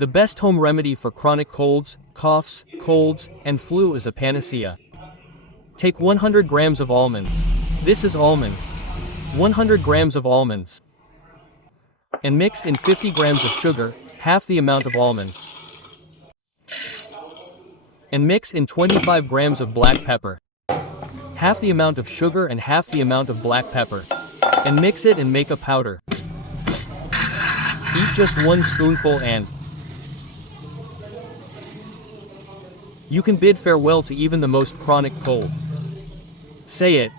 The best home remedy for chronic colds, coughs, colds, and flu is a panacea. Take 100 grams of almonds. This is almonds. 100 grams of almonds. And mix in 50 grams of sugar, half the amount of almonds. And mix in 25 grams of black pepper. Half the amount of sugar and half the amount of black pepper. And mix it and make a powder. Eat just 1 spoonful and you can bid farewell to even the most chronic cold. Say it.